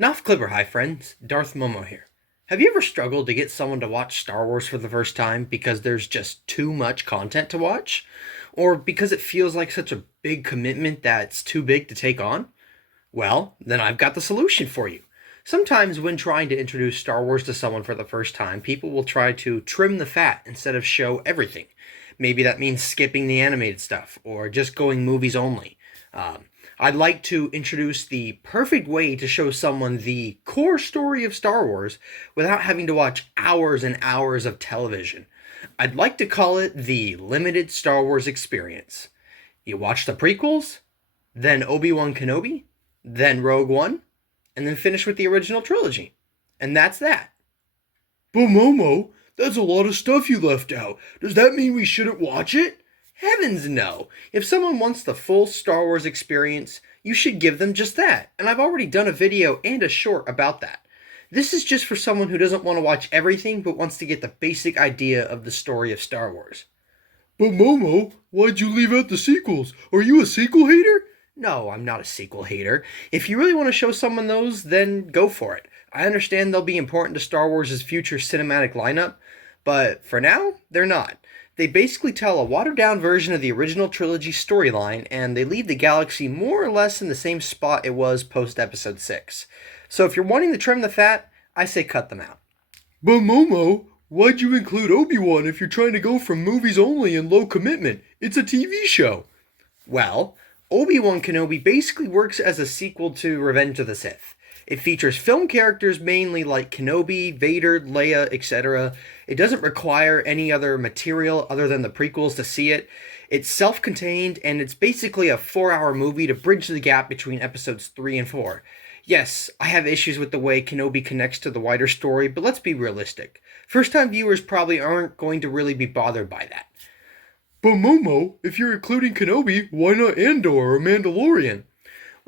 Noff Clipper, hi friends, Darth Momo here. Have you ever struggled to get someone to watch Star Wars for the first time because there's just too much content to watch? Or because it feels like such a big commitment that's too big to take on? Well, then I've got the solution for you. Sometimes when trying to introduce Star Wars to someone for the first time, people will try to trim the fat instead of show everything. Maybe that means skipping the animated stuff, or just going movies only. Um, I'd like to introduce the perfect way to show someone the core story of Star Wars without having to watch hours and hours of television. I'd like to call it the limited Star Wars experience. You watch the prequels, then Obi-Wan Kenobi, then Rogue One, and then finish with the original trilogy. And that's that. But Momo, that's a lot of stuff you left out. Does that mean we shouldn't watch it? Heavens no! If someone wants the full Star Wars experience, you should give them just that, and I've already done a video and a short about that. This is just for someone who doesn't want to watch everything but wants to get the basic idea of the story of Star Wars. But Momo, why'd you leave out the sequels? Are you a sequel hater? No, I'm not a sequel hater. If you really want to show someone those, then go for it. I understand they'll be important to Star Wars' future cinematic lineup, but for now, they're not. They basically tell a watered-down version of the original trilogy storyline, and they leave the galaxy more or less in the same spot it was post-Episode 6. So if you're wanting to trim the fat, I say cut them out. But Momo, why'd you include Obi-Wan if you're trying to go from movies only and low commitment? It's a TV show. Well, Obi-Wan Kenobi basically works as a sequel to Revenge of the Sith. It features film characters mainly like Kenobi, Vader, Leia, etc. It doesn't require any other material other than the prequels to see it. It's self-contained, and it's basically a 4-hour movie to bridge the gap between episodes 3 and 4. Yes, I have issues with the way Kenobi connects to the wider story, but let's be realistic. First-time viewers probably aren't going to really be bothered by that. But Momo, if you're including Kenobi, why not Andor or Mandalorian?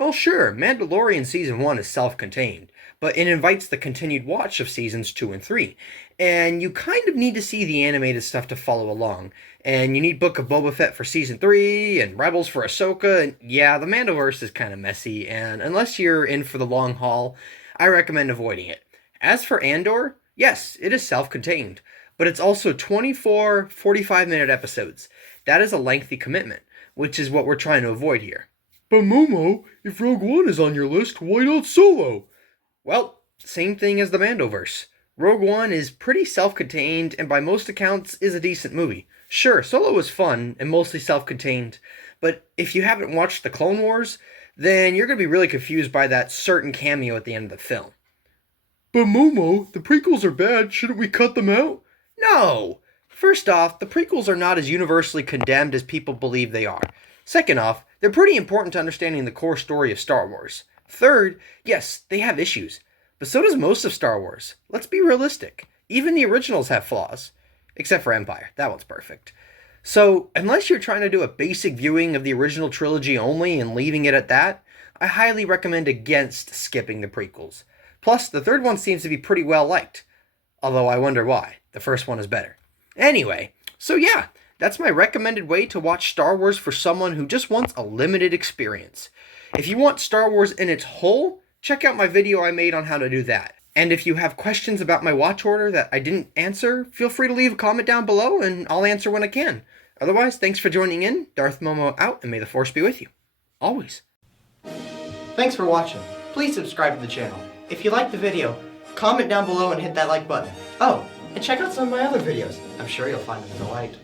Well, sure, Mandalorian Season 1 is self-contained, but it invites the continued watch of Seasons 2 and 3. And you kind of need to see the animated stuff to follow along. And you need Book of Boba Fett for Season 3, and Rebels for Ahsoka, and yeah, the Mandoverse is kind of messy, and unless you're in for the long haul, I recommend avoiding it. As for Andor, yes, it is self-contained, but it's also 24 45-minute episodes. That is a lengthy commitment, which is what we're trying to avoid here. But Momo, if Rogue One is on your list, why not Solo? Well, same thing as the Mandoverse. Rogue One is pretty self-contained and by most accounts is a decent movie. Sure, Solo is fun and mostly self-contained, but if you haven't watched The Clone Wars, then you're going to be really confused by that certain cameo at the end of the film. But Momo, the prequels are bad, shouldn't we cut them out? No! First off, the prequels are not as universally condemned as people believe they are. Second off, they're pretty important to understanding the core story of Star Wars. Third, yes, they have issues. But so does most of Star Wars. Let's be realistic. Even the originals have flaws. Except for Empire. That one's perfect. So, unless you're trying to do a basic viewing of the original trilogy only and leaving it at that, I highly recommend against skipping the prequels. Plus, the third one seems to be pretty well liked. Although I wonder why. The first one is better. Anyway, so yeah, that's my recommended way to watch Star Wars for someone who just wants a limited experience. If you want Star Wars in its whole, check out my video I made on how to do that. And if you have questions about my watch order that I didn't answer, feel free to leave a comment down below and I'll answer when I can. Otherwise, thanks for joining in. Darth Momo out, and may the Force be with you. Always. Thanks for watching. Please subscribe to the channel. If you liked the video, comment down below and hit that like button. Oh, and check out some of my other videos. I'm sure you'll find them delight.